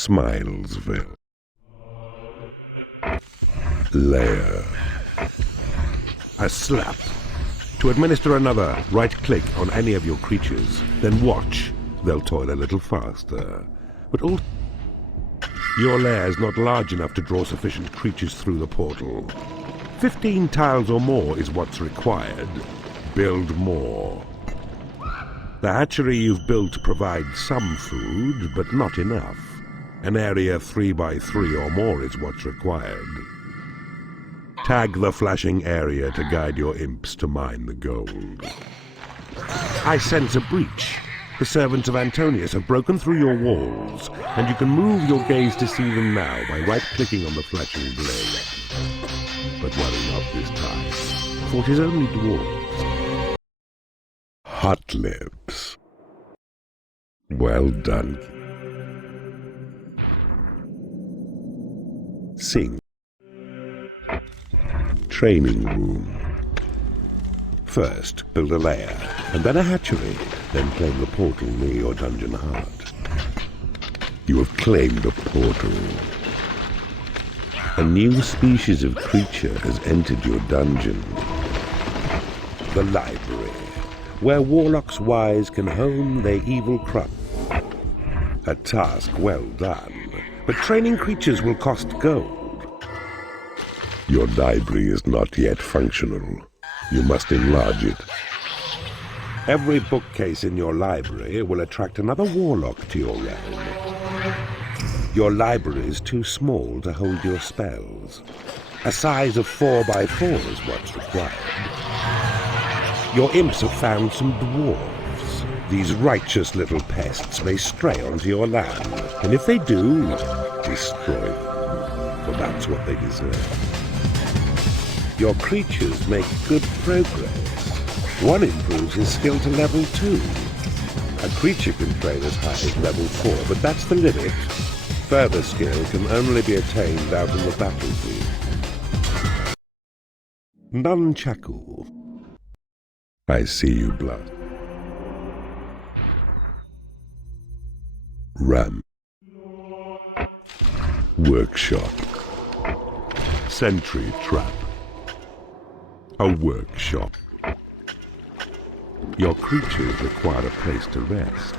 Smilesville. Lair. A slap. To administer another, right-click on any of your creatures, then watch. They'll toil a little faster. But also, your lair is not large enough to draw sufficient creatures through the portal. 15 tiles or more is what's required. Build more. The hatchery you've built provides some food, but not enough. An area 3 by 3 or more is what's required. Tag the flashing area to guide your imps to mine the gold. I sense a breach. The servants of Antonius have broken through your walls, and you can move your gaze to see them now by right-clicking on the flashing blade. But worry not this time, for it is only dwarves. Hot lips. Well done. Sing. Training room. First, build a lair, and then a hatchery, then claim the portal near your dungeon heart. You have claimed a portal. A new species of creature has entered your dungeon. The library, where warlocks wise can hone their evil craft. A task well done, but training creatures will cost gold. Your library is not yet functional. You must enlarge it. Every bookcase in your library will attract another warlock to your realm. Your library is too small to hold your spells. A size of 4 by 4 is what's required. Your imps have found some dwarves. These righteous little pests may stray onto your land, and if they do, destroy them, for that's what they deserve. Your creatures make good progress. One improves his skill to level 2. A creature can train as high as level 4, but that's the limit. Further skill can only be attained out in the battlefield. Nunchaku. I see you, blood. Ram. Workshop. Sentry trap. A workshop. Your creatures require a place to rest.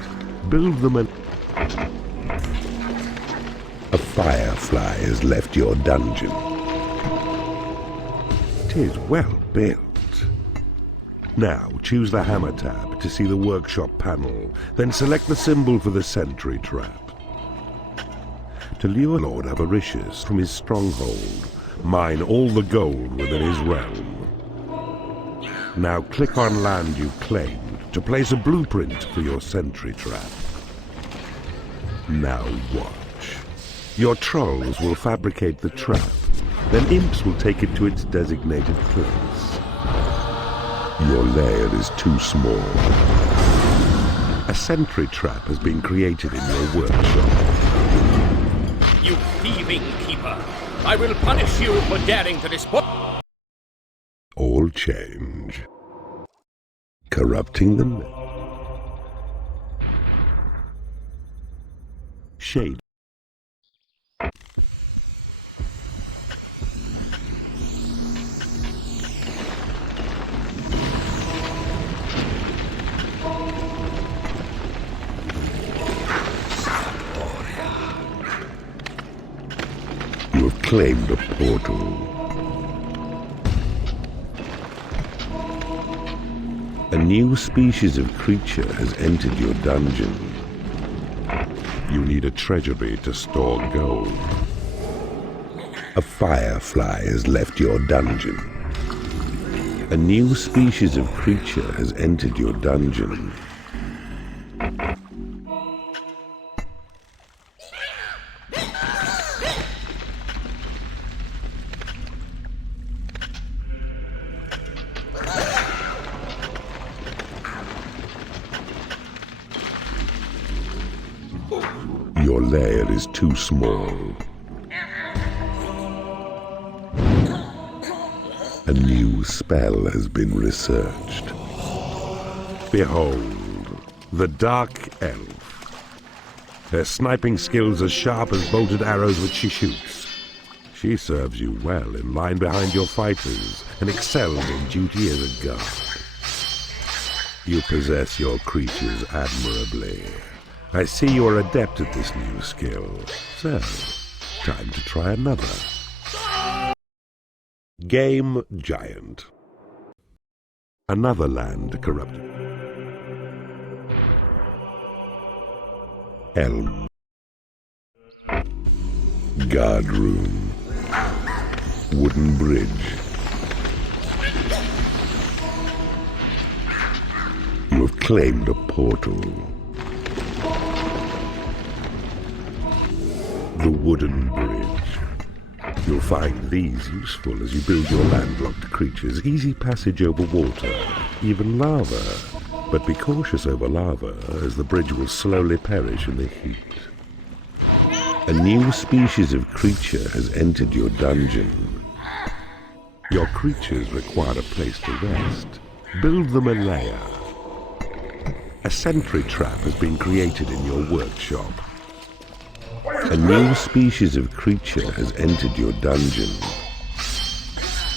Build them a firefly has left your dungeon. 'Tis well built. Now choose the hammer tab to see the workshop panel, then select the symbol for the sentry trap. To lure Lord Avaricious from his stronghold, mine all the gold within his realm. Now click on land you've claimed to place a blueprint for your sentry trap. Now watch. Your trolls will fabricate the trap, then imps will take it to its designated place. Your lair is too small. A sentry trap has been created in your workshop. You thieving keeper! I will punish you for daring to despoil. All change. Corrupting the net. Shade. You have claimed a portal. A new species of creature has entered your dungeon. You need a treasury to store gold. A firefly has left your dungeon. A new species of creature has entered your dungeon. Your lair is too small. A new spell has been researched. Behold, the Dark Elf. her sniping skills as sharp as bolted arrows which she shoots. She serves you well in line behind your fighters and excels in duty as a guard. You possess your creatures admirably. I see you're adept at this new skill, so time to try another. Game Giant. Another land corrupted. Elm. Guard room. Wooden bridge. You have claimed a portal. The wooden bridge. You'll find these useful as you build your landlocked creatures. Easy passage over water, even lava. But be cautious over lava, as the bridge will slowly perish in the heat. A new species of creature has entered your dungeon. Your creatures require a place to rest. Build them a lair. A sentry trap has been created in your workshop. A new species of creature has entered your dungeon.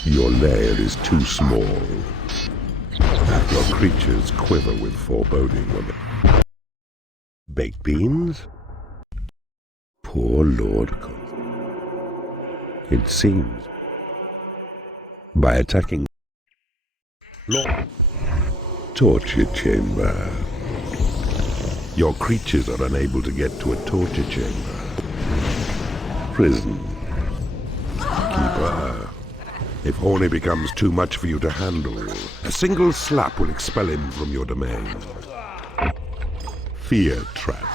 Your lair is too small. Your creatures quiver with foreboding when baked beans? Poor Lord. It seems. By attacking Lord. Torture chamber. Your creatures are unable to get to a torture chamber. Prison. Keeper. If Horny becomes too much for you to handle, a single slap will expel him from your domain. Fear trap.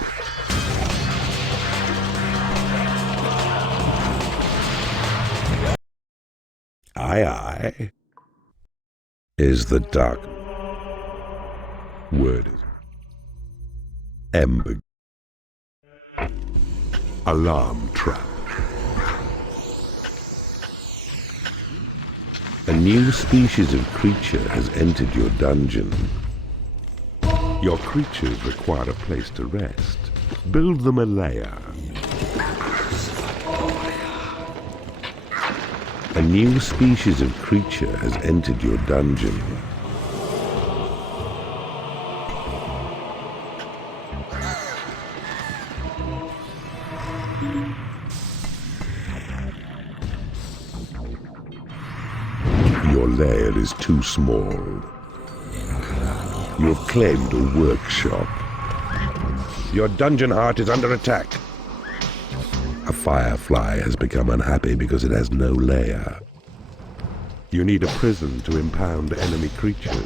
Aye. Is the dark word is ember. Alarm trap. A new species of creature has entered your dungeon. Your creatures require a place to rest. Build them a lair. A new species of creature has entered your dungeon. Your lair is too small. You have claimed a workshop. Your dungeon heart is under attack. A firefly has become unhappy because it has no lair. You need a prison to impound enemy creatures.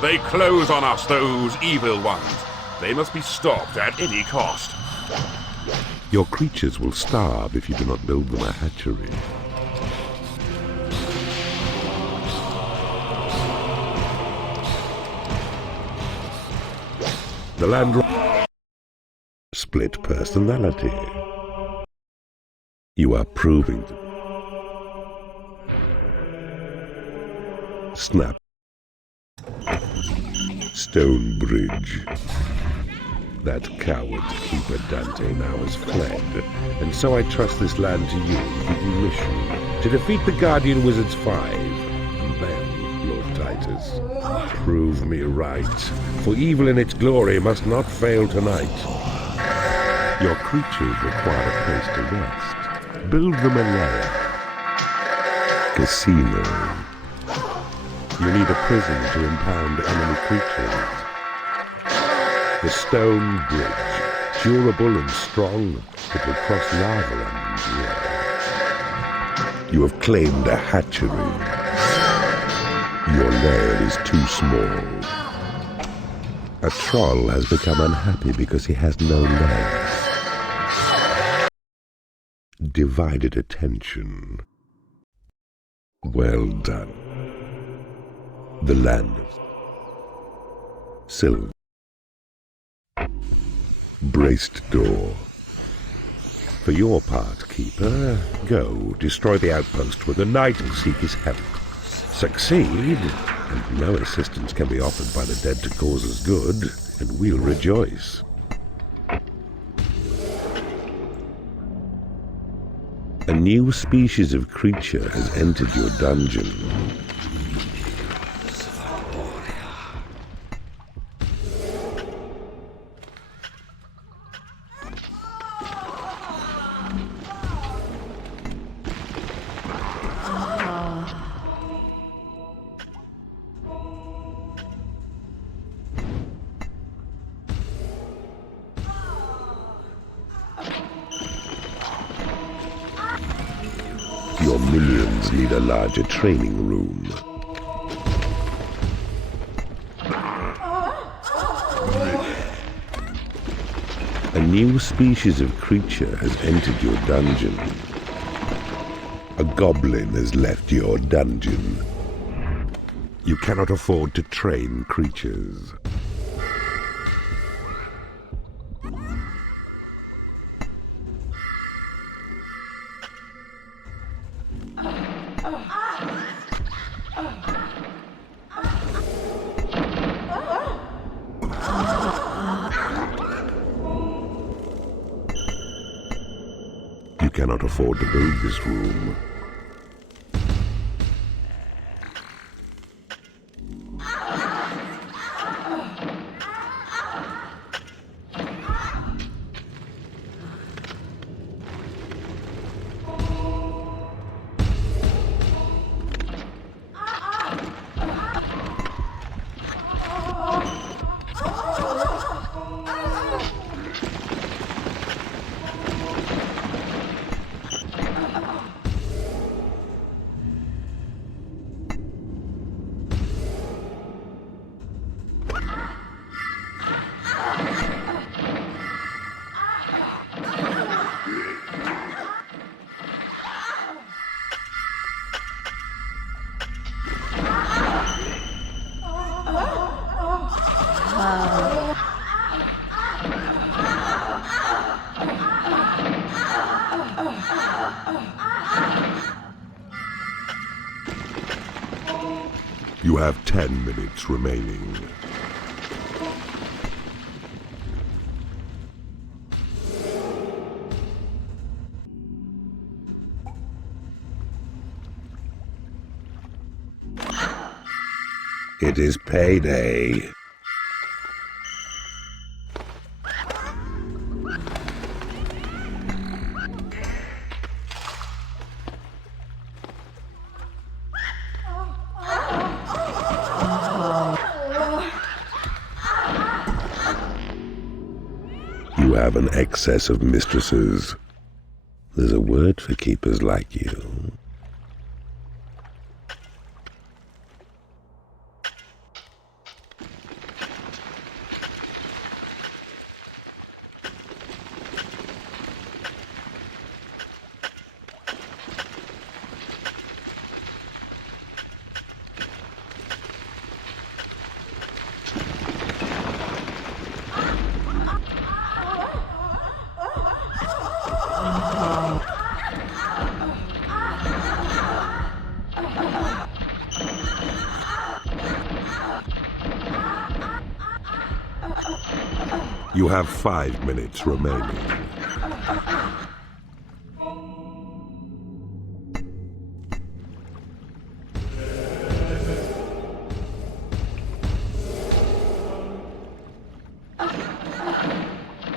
They close on us, those evil ones. They must be stopped at any cost. Your creatures will starve if you do not build them a hatchery. The land split personality. You are proving snap. Stone bridge. That coward keeper Dante now has fled, and so I trust this land to you and give you mission to defeat the Guardian Wizards 5, and then, Lord Titus, prove me right, for evil in its glory must not fail tonight. Your creatures require a place to rest. Build them a lair. Casino. You need a prison to impound enemy creatures. The stone bridge, durable and strong, it will cross lava and endure. You have claimed a hatchery. Your lair is too small. A troll has become unhappy because he has no lair. Divided attention. Well done. The land is silver. Braced door. For your part, Keeper, go destroy the outpost where the knight and seek his help. Succeed, and no assistance can be offered by the dead to cause us good, and we'll rejoice. A new species of creature has entered your dungeon. Your minions need a larger training room. A new species of creature has entered your dungeon. A goblin has left your dungeon. You cannot afford to train creatures. You cannot afford to build this room. You have 10 minutes remaining. It is payday. You have an excess of mistresses. There's a word for keepers like you. You have 5 minutes remaining.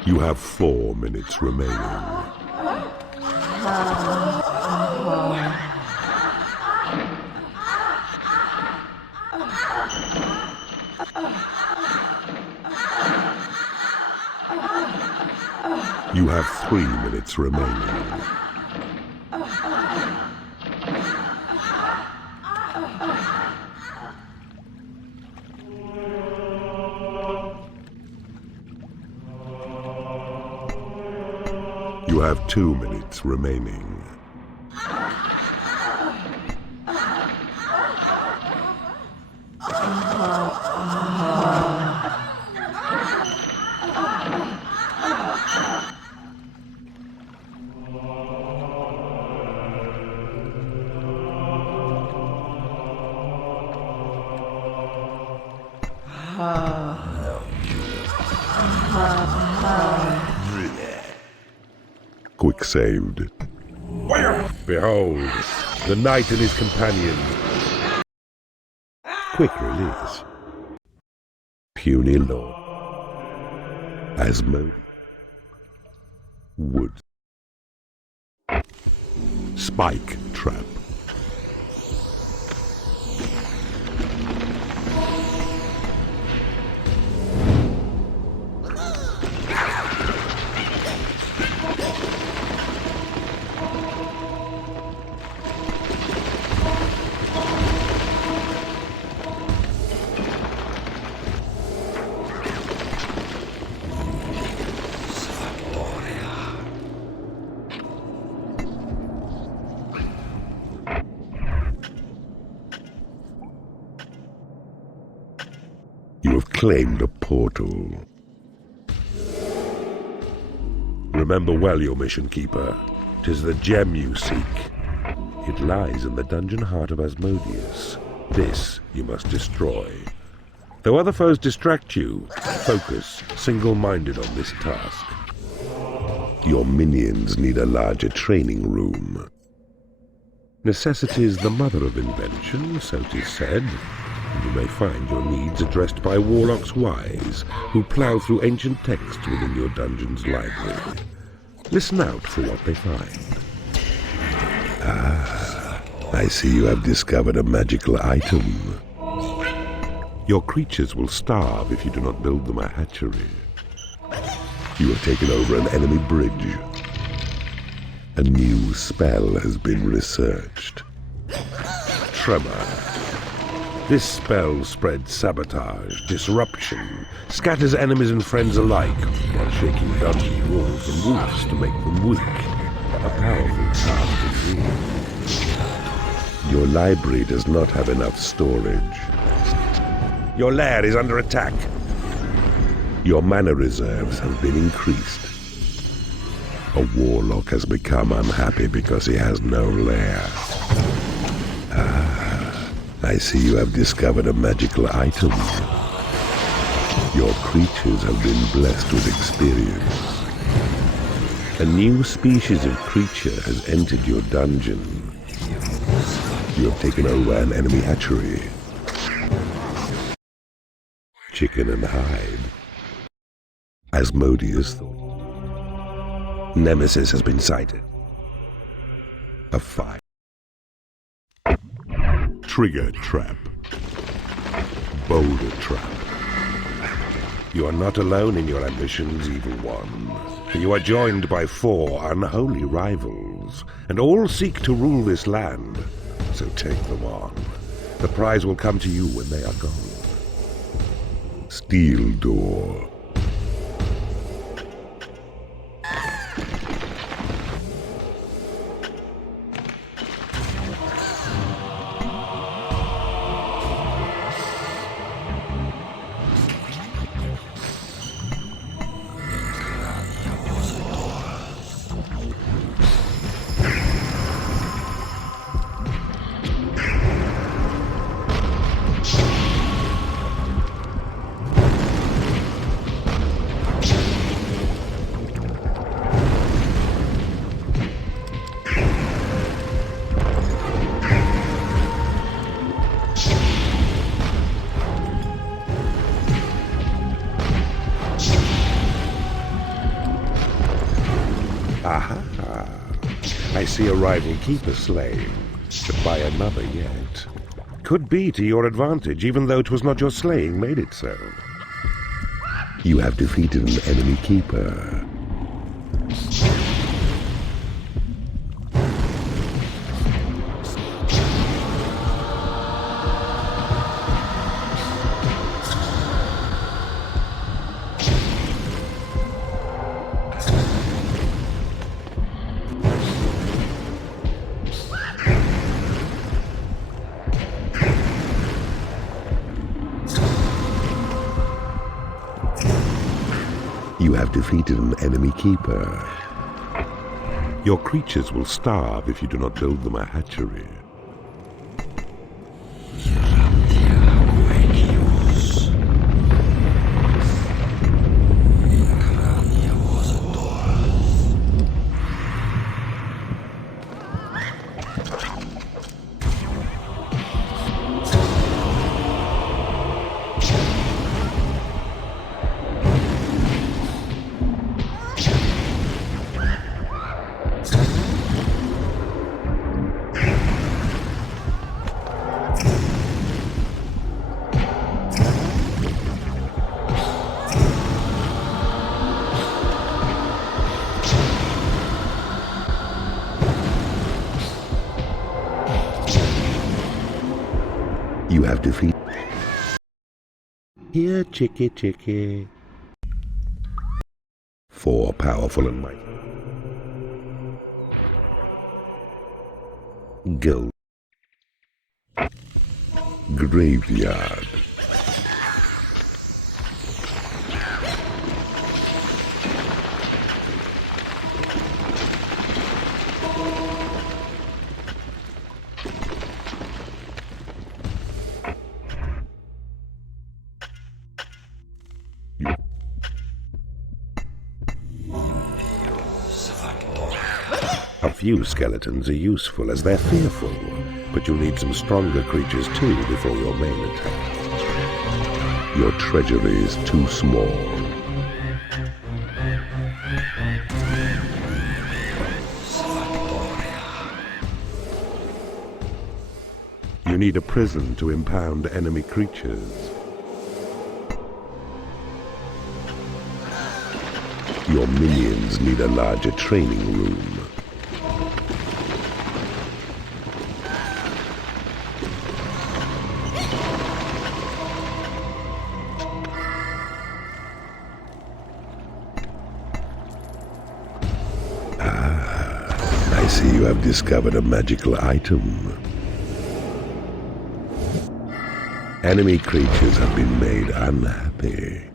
You have 4 minutes remaining. You have 3 minutes remaining. You have 2 minutes remaining. quick saved. Behold, the knight and his companions. Quick release. Puny Lord. Asmodee. Wood. Spike trap. You have claimed a portal. Remember well your mission, Keeper. 'Tis the gem you seek. It lies in the dungeon heart of Asmodeus. This you must destroy. Though other foes distract you, focus single-minded on this task. Your minions need a larger training room. Necessity is the mother of invention, so 'tis said. You may find your needs addressed by warlocks wise, who plough through ancient texts within your dungeon's library. Listen out for what they find. Ah, I see you have discovered a magical item. Your creatures will starve if you do not build them a hatchery. You have taken over an enemy bridge. A new spell has been researched. Tremor. This spell spreads sabotage, disruption, scatters enemies and friends alike, while shaking dungeon walls and roofs to make them weak. A powerful task indeed. Your library does not have enough storage. Your lair is under attack. Your mana reserves have been increased. A warlock has become unhappy because he has no lair. I see you have discovered a magical item. Your creatures have been blessed with experience. A new species of creature has entered your dungeon. You have taken over an enemy hatchery. Chicken and hide. Asmodeus thought. Nemesis has been sighted. A fire. Trigger trap. Boulder trap. You are not alone in your ambitions, Evil One. You are joined by 4 unholy rivals, and all seek to rule this land. So take them on. The prize will come to you when they are gone. Steel door. Aha! I see a rival keeper slain, but by another yet. Could be to your advantage, even though 'twas not your slaying made it so. You have defeated an enemy keeper. You have defeated an enemy keeper. Your creatures will starve if you do not build them a hatchery. You have defeated... Here, chickie, chickie. 4 powerful and mighty. Gold. Graveyard. A few skeletons are useful as they're fearful, but you'll need some stronger creatures too before your main attack. Your treasury is too small. You need a prison to impound enemy creatures. Your minions need a larger training room. I see you have discovered a magical item. Enemy creatures have been made unhappy.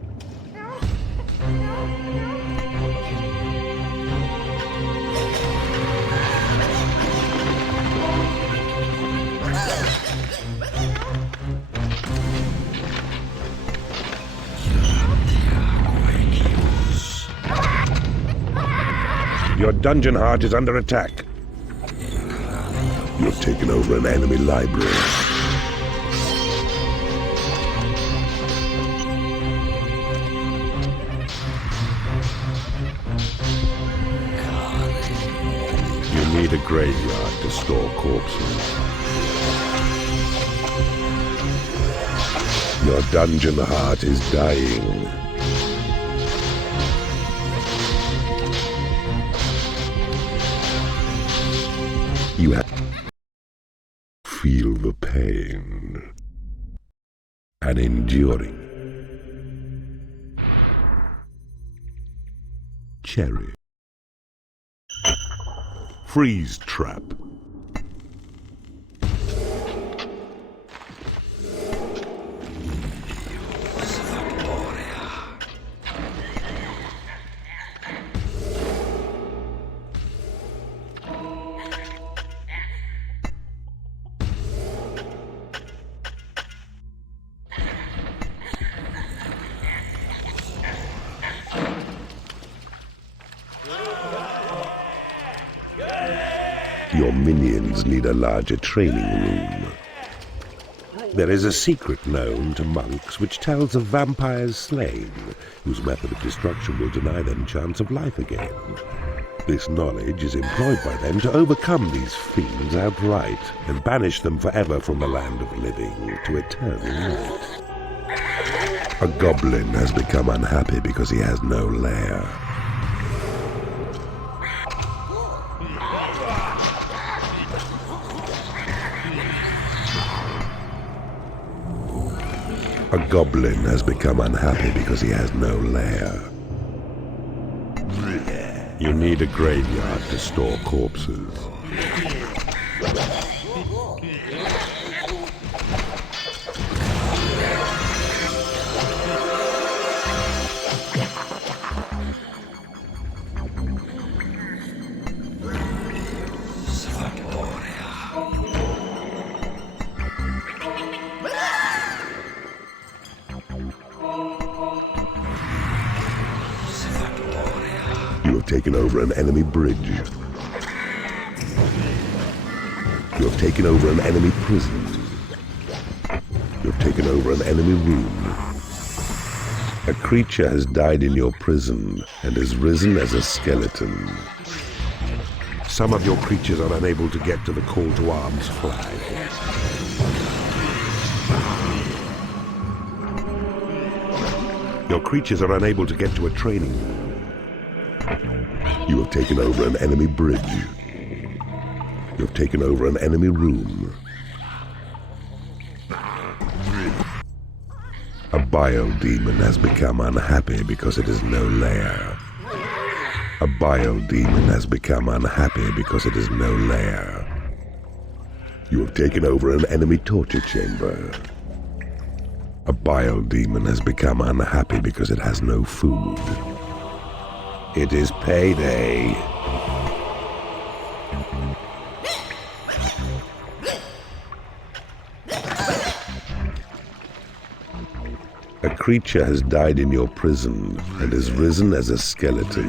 Your dungeon heart is under attack. You've taken over an enemy library. You need a graveyard to store corpses. Your dungeon heart is dying. You have to feel the pain and enduring. Cherry. Freeze trap. Your minions need a larger training room. There is a secret known to monks which tells of vampires slain, whose method of destruction will deny them chance of life again. This knowledge is employed by them to overcome these fiends outright and banish them forever from the land of living to eternal night. A goblin has become unhappy because he has no lair. A goblin has become unhappy because he has no lair. You need a graveyard to store corpses. You have taken over an enemy bridge. You have taken over an enemy prison. You have taken over an enemy room. A creature has died in your prison and has risen as a skeleton. Some of your creatures are unable to get to the call to arms flag. Your creatures are unable to get to a training room. You have taken over an enemy bridge. You have taken over an enemy room. A bile demon has become unhappy because it is no lair. A bile demon has become unhappy because it is no lair. You have taken over an enemy torture chamber. A bile demon has become unhappy because it has no food. It is payday. A creature has died in your prison and has risen as a skeleton.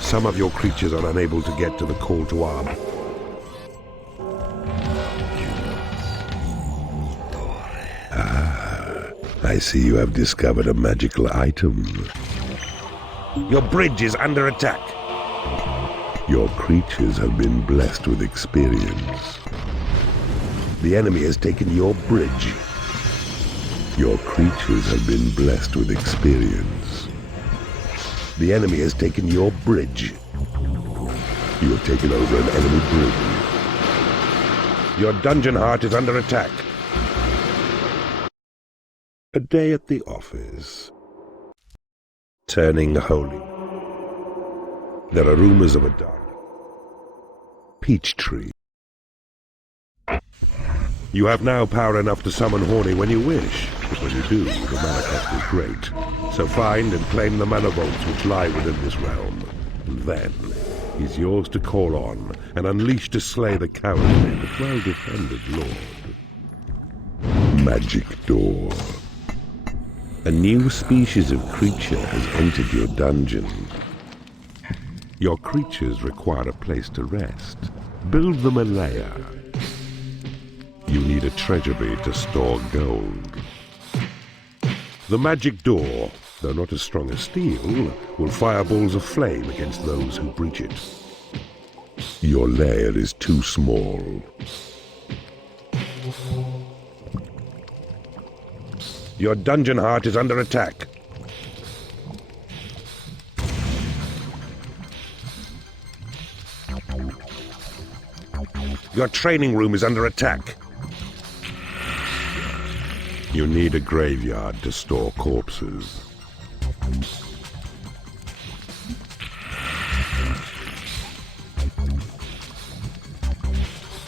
Some of your creatures are unable to get to the call to arms. I see you have discovered a magical item. Your bridge is under attack. Your creatures have been blessed with experience. The enemy has taken your bridge. Your creatures have been blessed with experience. The enemy has taken your bridge. You have taken over an enemy bridge. Your dungeon heart is under attack. A day at the office. Turning holy. There are rumors of a dark peach tree. You have now power enough to summon Horny when you wish. When you do, the mana cost is great. So find and claim the mana vaults which lie within this realm. And then, he's yours to call on and unleash to slay the cowardly but well-defended lord. Magic door. A new species of creature has entered your dungeon. Your creatures require a place to rest. Build them a lair. You need a treasury to store gold. The magic door, though not as strong as steel, will fire balls of flame against those who breach it. Your lair is too small. Your dungeon heart is under attack. Your training room is under attack. You need a graveyard to store corpses.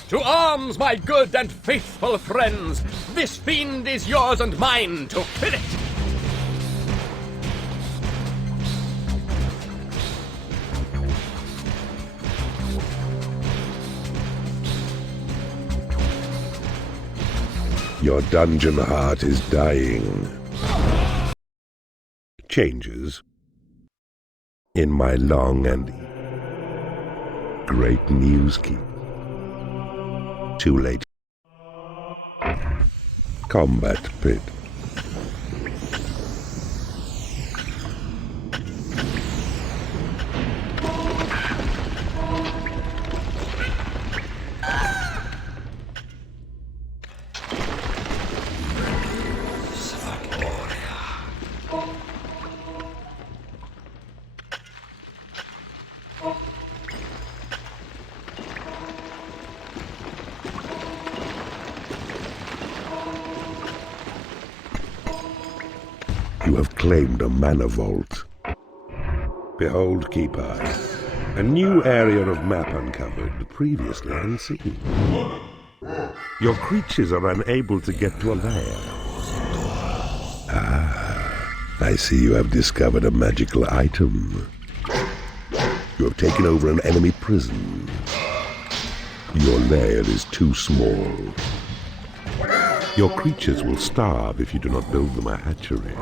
To arms, my good and faithful friends! This fiend is yours and mine to fill it! Your dungeon heart is dying. Changes. In my long and great news keep. Too late. Combat pit. You have claimed a mana vault. Behold, Keeper, a new area of map uncovered, previously unseen. Your creatures are unable to get to a lair. I see you have discovered a magical item. You have taken over an enemy prison. Your lair is too small. Your creatures will starve if you do not build them a hatchery.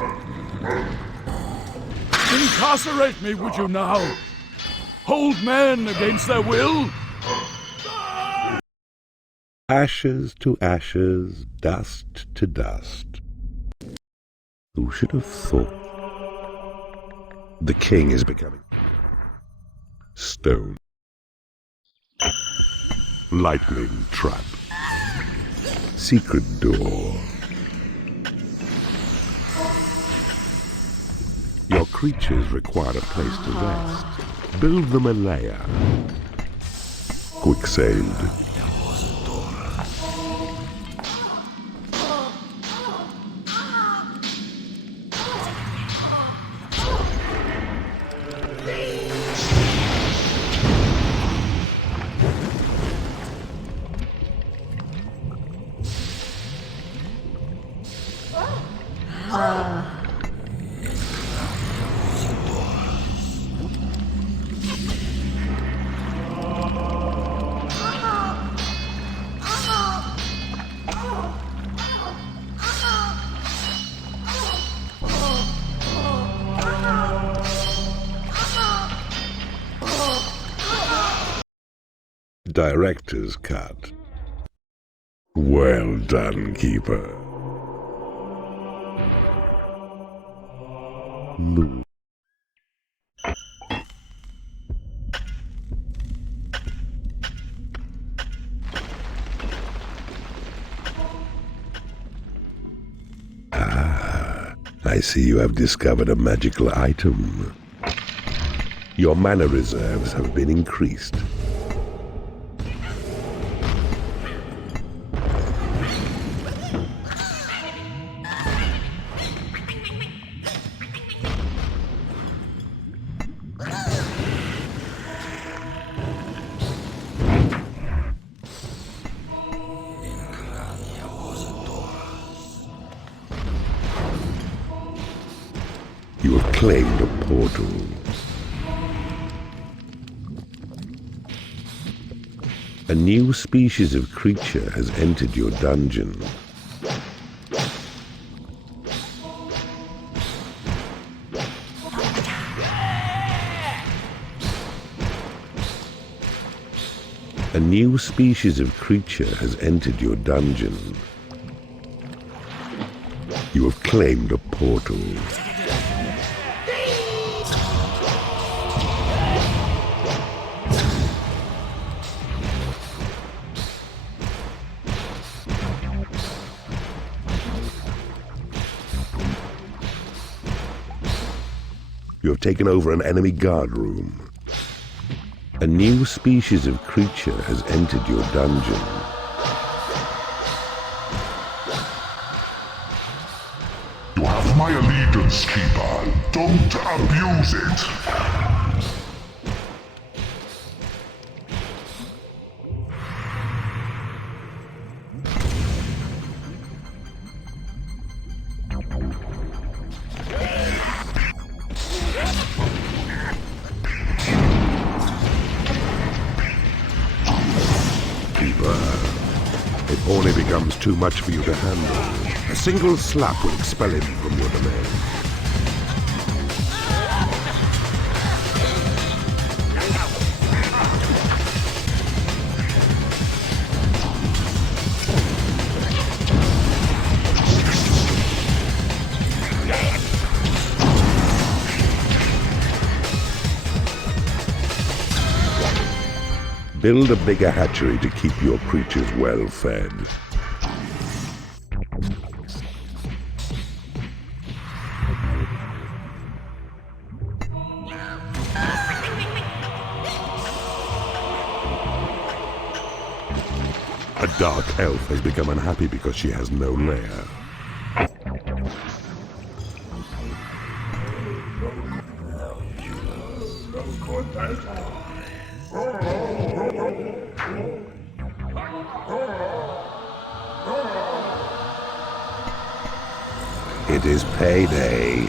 Incarcerate me, would you now? Hold men against their will? Ashes to ashes, dust to dust. Who should have thought? The king is becoming stone. Lightning trap. Secret door. Your creatures require a place to rest. Build them a lair. Quick-sailed. Director's cut. Well done, Keeper. Move. I see you have discovered a magical item. Your mana reserves have been increased. You have claimed a portal. A new species of creature has entered your dungeon. A new species of creature has entered your dungeon. You have claimed a portal. You have taken over an enemy guard room. A new species of creature has entered your dungeon. You have my allegiance, Keeper. Don't abuse it. It only becomes too much for you to handle. A single slap will expel him from your domain. Build a bigger hatchery to keep your creatures well fed. A dark elf has become unhappy because she has no lair. It is payday.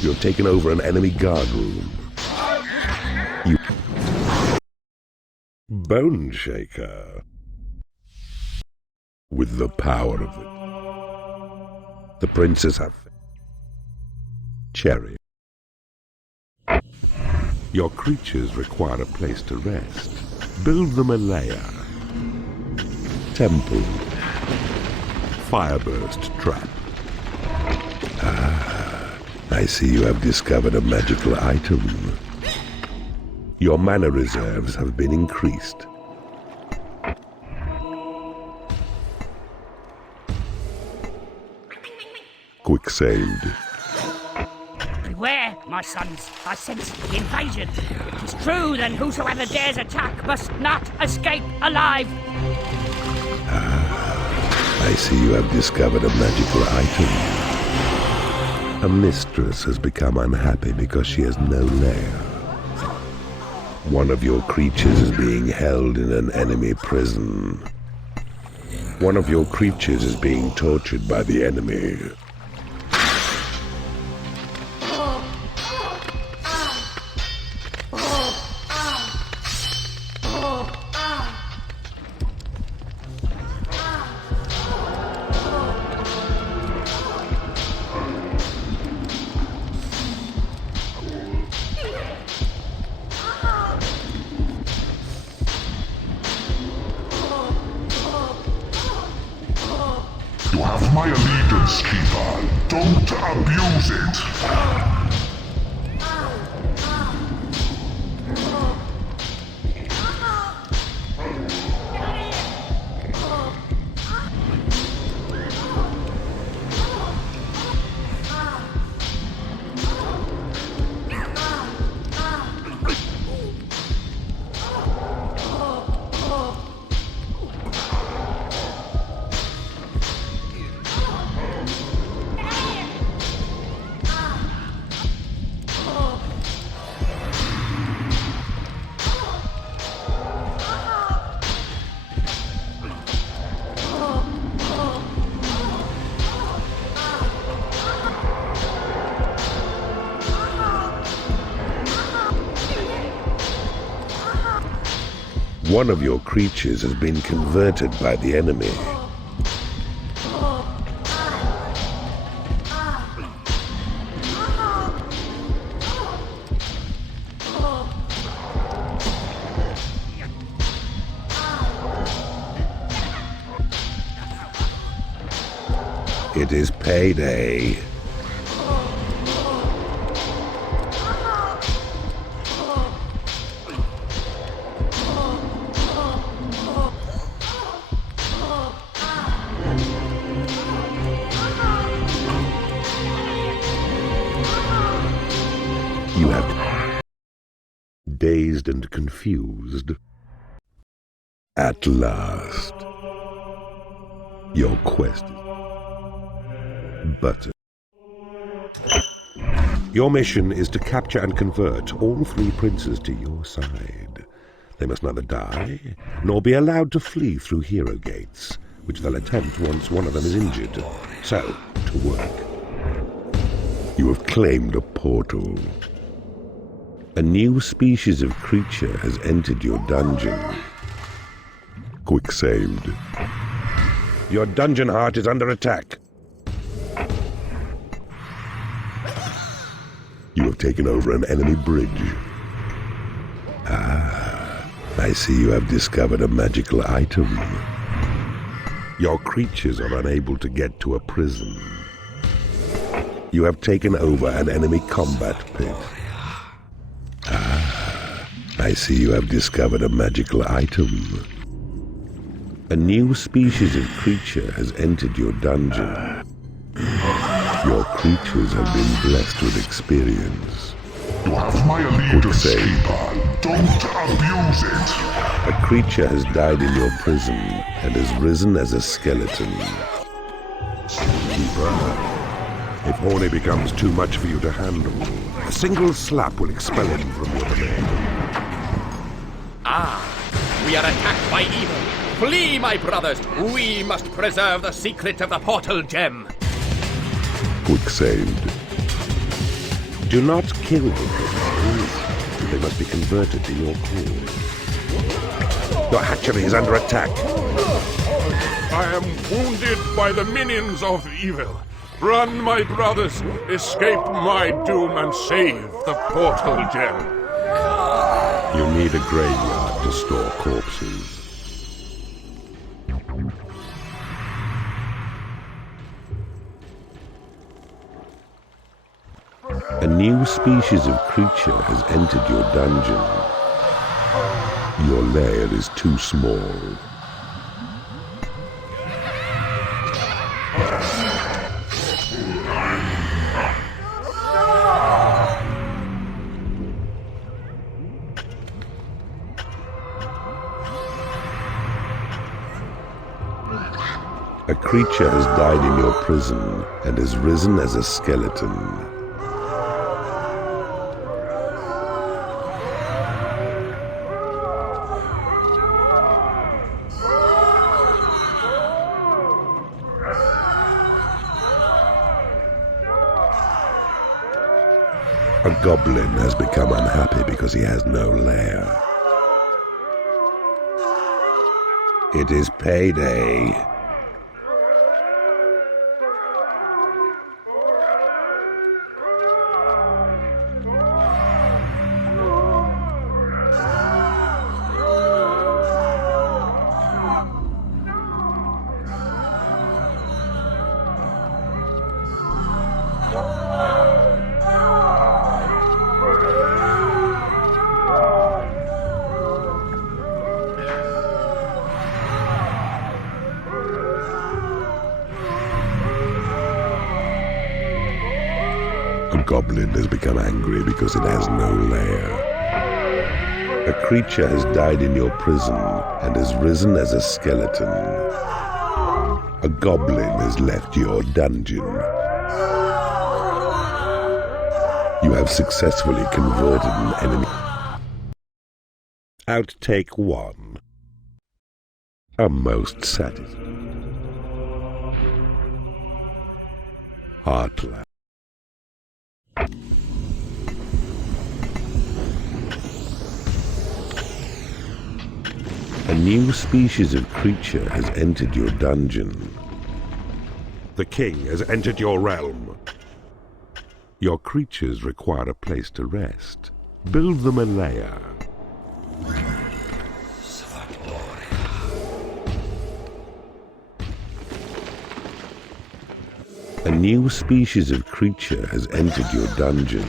You have taken over an enemy guard room. You... Bone Shaker. With the power of it. The princes have... Cherry. Your creatures require a place to rest. Build them a lair. Temple. fireburst trap. I see you have discovered a magical item. Your mana reserves have been increased. Quick saved. Beware, my sons. I sense the invasion. It is true, then whosoever dares attack must not escape alive. I see you have discovered a magical item. A mistress has become unhappy because she has no lair. One of your creatures is being held in an enemy prison. One of your creatures is being tortured by the enemy. You have my allegiance, Keeper. Don't abuse it. One of your creatures has been converted by the enemy. It is payday. You have dazed and confused. At last, your quest is buttered. Your mission is to capture and convert all three princes to your side. They must neither die, nor be allowed to flee through hero gates, which they'll attempt once one of them is injured. So, to work. You have claimed a portal. A new species of creature has entered your dungeon. Quick saved. Your dungeon heart is under attack. You have taken over an enemy bridge. I see you have discovered a magical item. Your creatures are unable to get to a prison. You have taken over an enemy combat pit. I see you have discovered a magical item. A new species of creature has entered your dungeon. Your creatures have been blessed with experience. You have my allegiance, Keeper. Don't abuse it. A creature has died in your prison and has risen as a skeleton. Keeper, if Horny becomes too much for you to handle, a single slap will expel him from your domain. We are attacked by evil. Flee, my brothers. We must preserve the secret of the portal gem. Quick saved. Do not kill the princes. They must be converted to your cause. Your hatchery is under attack. I am wounded by the minions of evil. Run, my brothers. Escape my doom and save the portal gem. You need a graveyard to store corpses. new species of creature has entered your dungeon. Your lair is too small. A creature has died in your prison and has risen as a skeleton. A goblin has become unhappy because he has no lair. It is payday. A goblin has become angry because it has no lair. A creature has died in your prison and has risen as a skeleton. A goblin has left your dungeon. You have successfully converted an enemy. Outtake 1. A most satisfying. Heartland. A new species of creature has entered your dungeon. The king has entered your realm. Your creatures require a place to rest. Build them a lair. A new species of creature has entered your dungeon.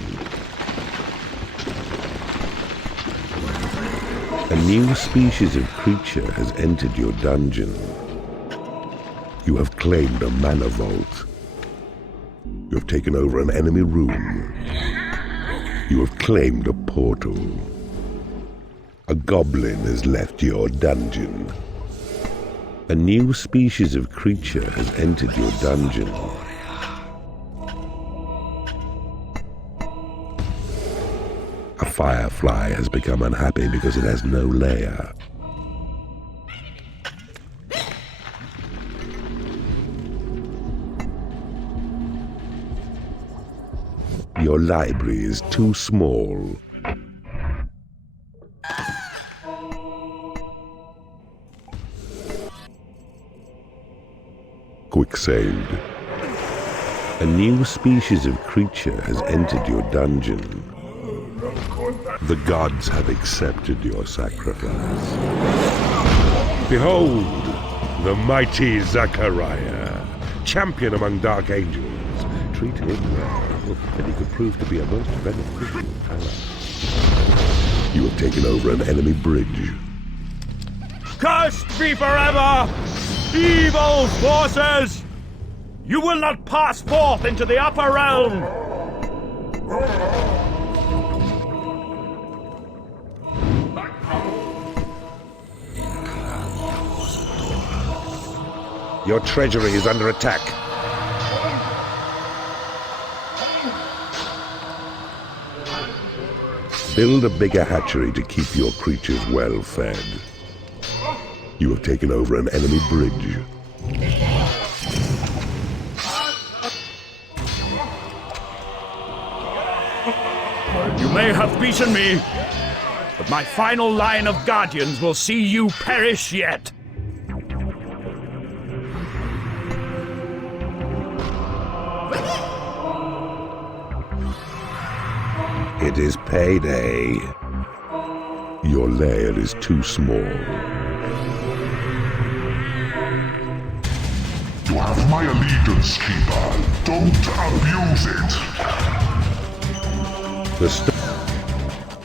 A new species of creature has entered your dungeon. You have claimed a mana vault. You have taken over an enemy room. You have claimed a portal. A goblin has left your dungeon. A new species of creature has entered your dungeon. A firefly has become unhappy because it has no lair. Your library is too small. Quicksand. A new species of creature has entered your dungeon. The gods have accepted your sacrifice. Behold, the mighty Zachariah, champion among dark angels. Treat him well, and he could prove to be a most beneficial ally. You have taken over an enemy bridge. Cursed be forever, evil forces! You will not pass forth into the upper realm! Your treasury is under attack. Build a bigger hatchery to keep your creatures well fed. You have taken over an enemy bridge. You may have beaten me, but my final line of guardians will see you perish yet. It is payday. Your lair is too small. You have my allegiance, Keeper. Don't abuse it.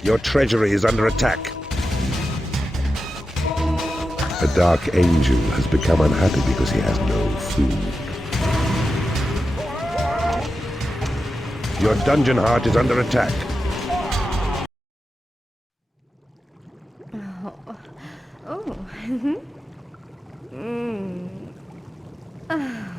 Your treasury is under attack. A dark angel has become unhappy because he has no food. Your dungeon heart is under attack. Oh.